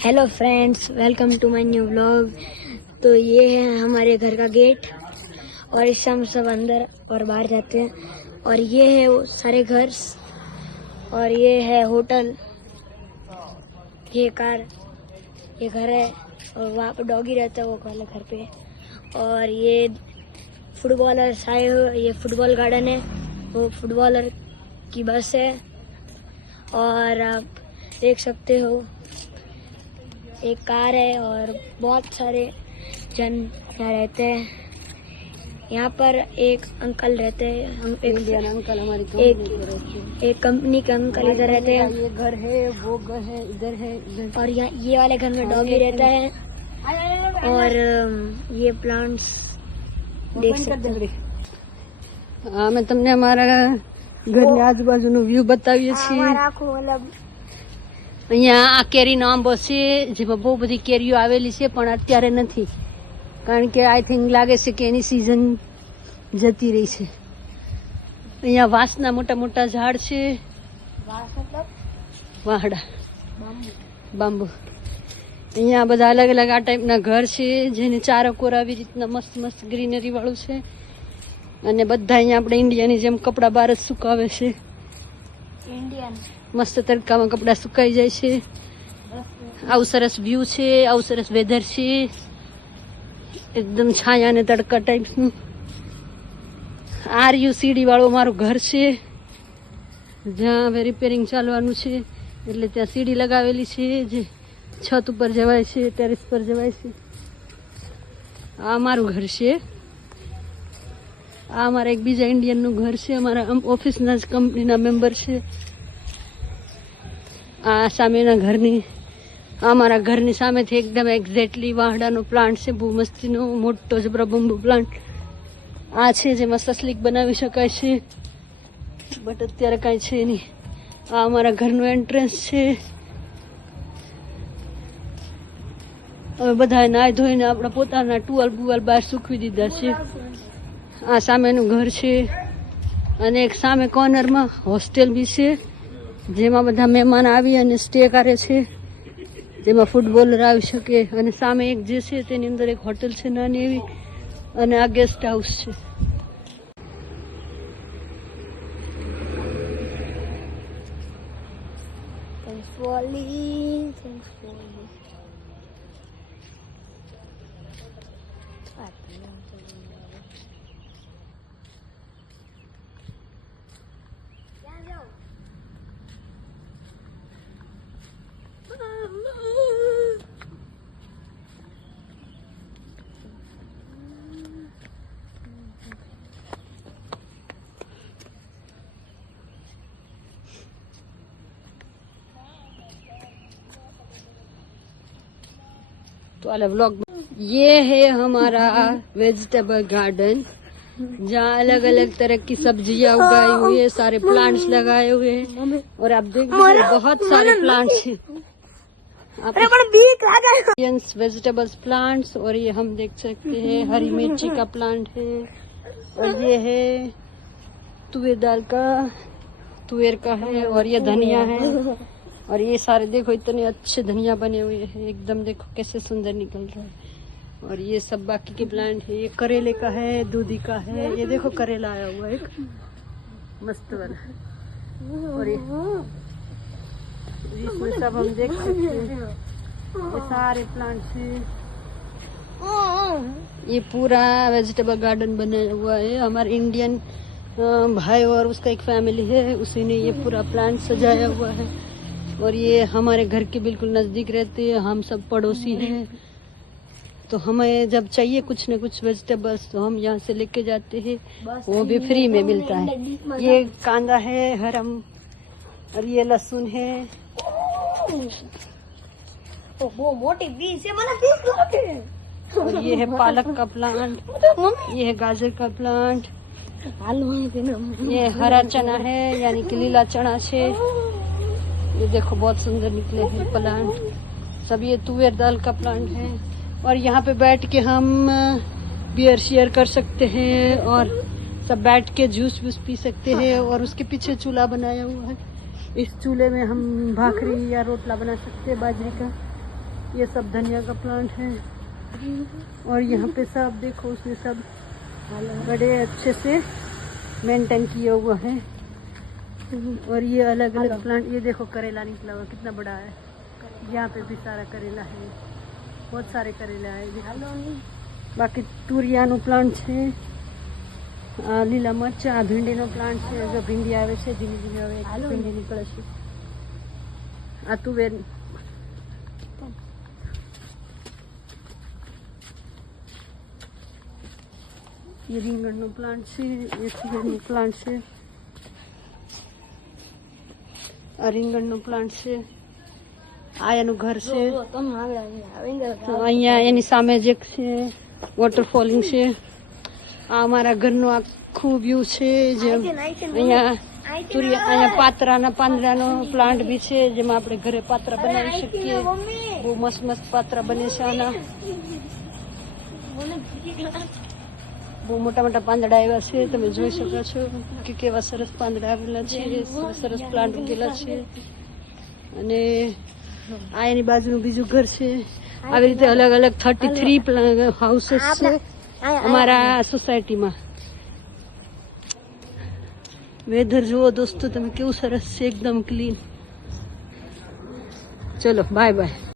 Hello friends, welcome to my new vlog. तो ये है हमारे घर का गेट और इससे हम सब अंदर और बाहर जाते हैं। और ये है वो सारे घर और ये है होटल, ये कार, ये घर है और वहाँ पे डॉगी रहता है वो वाले घर पे। और ये फुटबॉलर्स आए हो, ये फुटबॉल गार्डन है, वो फुटबॉलर की बस है। और आप देख सकते हो एक कार है और बहुत सारे जन यहाँ रहते हैं। यहाँ पर एक अंकल रहते हैं, हम इंडियन अंकल हमारी एक कंपनी के अंकल इधर रहते हैं। ये घर है, वो घर है, इधर है, इधर। और यहाँ ये वाले घर में डॉगी रहता है। और ये प्लांट्स देख सकते हो। हाँ, मैं તમને અમારા ઘરની આજુબાજુનો વ્યૂ બતાવીએ છીએ। मतलब અહીંયા આ કેરીનો આંબો છે જેમાં બહુ બધી કેરીઓ આવેલી છે, પણ અત્યારે નથી, કારણ કે આઈ થિંક લાગે છે કે એની સિઝન જતી રહી છે। અહીંયા વાંસના મોટા મોટા ઝાડ છે, વાહડા, બાંબુ। અહીંયા બધા અલગ અલગ આ ટાઈપના ઘર છે જેને ચારો કોર આવી રીતના મસ્ત મસ્ત ગ્રીનરી વાળું છે। અને બધા અહીંયા આપણે ઇન્ડિયાની જેમ કપડા બહાર જ સુકાવે છે। इंडियन મસ્ત તડકામાં કપડા સુકાઈ જાય છે। આવું સરસ વ્યૂ છે, આવું સરસ વેધર છે, એકદમ છાયા અને તડકા ટાઈપનું। RUCD વાળું મારું ઘર છે, જ્યાં હવે રિપેરિંગ ચાલવાનું છે, એટલે ત્યાં સીડી લગાવેલી છે જે છત ઉપર જવાય છે, ટેરેસ પર જવાય છે। આ મારું ઘર છે। આ અમારા એક બીજા ઇન્ડિયનનું ઘર છે, અમારા ઓફિસના જ કંપનીના મેમ્બર છે। આ સામેના ઘરની, અમારા ઘરની સામેથી એકદમ એક્ઝેક્ટલી વાહડાનો પ્લાન્ટ છે, બહુ મસ્તીનો મોટો જબરો બંબુ પ્લાન્ટ આ છે જેમાં સસલીક બનાવી શકાય છે, બટ અત્યારે કાંઈ છે નહીં। આ અમારા ઘરનું એન્ટ્રન્સ છે। હવે બધાએ નાહી ધોઈને આપણા પોતાના ટુવાલ બુવાલ બહાર સૂકવી દીધા છે। આ સામેનું ઘર છે અને એક સામે કોર્નરમાં હોસ્ટેલ બી છે, જેમાં બધા મહેમાન આવી અને સ્ટે કરે છે, જેમાં ફૂટબોલર આવી શકે। અને સામે એક જે છે તેની અંદર એક હોટેલ છે નાની એવી, અને આ ગેસ્ટ હાઉસ છે। तो वाला व्लॉग ये है हमारा वेजिटेबल गार्डन, जहाँ अलग अलग तरह की सब्जियां उगाई हुई है, सारे प्लांट्स लगाए हुए हैं। और आप देख लीजिए बहुत सारे प्लांट्स हैं, वेजिटेबल्स प्लांट्स। और ये हम देख सकते हैं हरी मिर्ची का प्लांट है, और ये है तुअर दाल का, तुअर का है, और ये धनिया है। और ये सारे देखो इतने अच्छे धनिया बने हुए हैं, एकदम देखो कैसे सुंदर निकल रहा है। और ये सब बाकी के प्लांट है, ये करेले का है, दूधी का है, ये देखो करेला आया हुआ है एक मस्त वाला। और ये इसमें सब हम देख सकते हैं ये सारे प्लांट्स हैं। ये पूरा वेजिटेबल गार्डन बनाया हुआ है, हमारे इंडियन भाई और उसका एक फैमिली है, उसी ने ये पूरा प्लांट सजाया हुआ है। और ये हमारे घर के बिल्कुल नज़दीक रहते हैं, हम सब पड़ोसी हैं, तो हमें जब चाहिए कुछ न कुछ वेजिटेबल्स तो हम यहाँ से लेके जाते हैं, वो भी फ्री में मिलता है। ये कांदा है हरम, और ये लहसुन है, और ये है पालक का प्लांट, ये है गाजर का प्लांट, ये हरा चना है यानी कि लीला चना है। ये देखो बहुत सुंदर निकले हैं प्लांट सब। ये तुअर दाल का प्लांट है। और यहाँ पे बैठ के हम बियर शेयर कर सकते हैं और सब बैठ के जूस वूस पी सकते हैं। और उसके पीछे चूल्हा बनाया हुआ है, इस चूल्हे में हम भाखरी या रोटला बना सकते हैं बाजरे का। ये सब धनिया का प्लांट है और यहाँ पे सब देखो उसने सब बड़े अच्छे से मेंटेन किया हुआ है। और ये अलग अलग प्लांट, ये देखो करेला निकला हुआ कितना बड़ा है। यहाँ पे भी सारा करेला है, बहुत सारे करेला है। बाकी तुरियानो प्लांट है, લીલા મરચા, ભીંડીનો પ્લાન્ટ છે, જો ભીંડી આવે છે ધીમે ધીમે, હવે એક ભીંડી નીકળે છે। આ તુવેર, ये રીંગણનો પ્લાન્ટ છે, એ તુવેરનો પ્લાન્ટ છે, આ રીંગણનો પ્લાન્ટ છે, આ એનું ઘર છે। અહીંયા એની સામે જ એક છે વોટરફોલિંગ છે। આ અમારા ઘરનો આખું વ્યૂ છે। જેમ અહીંયા અહીંયા પાત્રાના પાંદડાનો પ્લાન્ટ બી છે, જેમાં આપણે ઘરે પાત્રા બનાવી શકીએ। બહુ મસ્ત મસ્ત પાત્રા બને છે આના, બહુ મોટા મોટા પાંદડા આવ્યા છે, તમે જોઈ શકો છો કે કેવા સરસ પાંદડા આવેલા છે, સરસ પ્લાન્ટ ઉગેલા છે। અને આ એની બાજુનું બીજું ઘર છે। આવી રીતે અલગ અલગ 33 હાઉસીસ છે અમારા સોસાયટીમાં। વેધર જુઓ દોસ્તો તમે, કેવું સરસ છે, એકદમ ક્લીન। ચલો બાય બાય।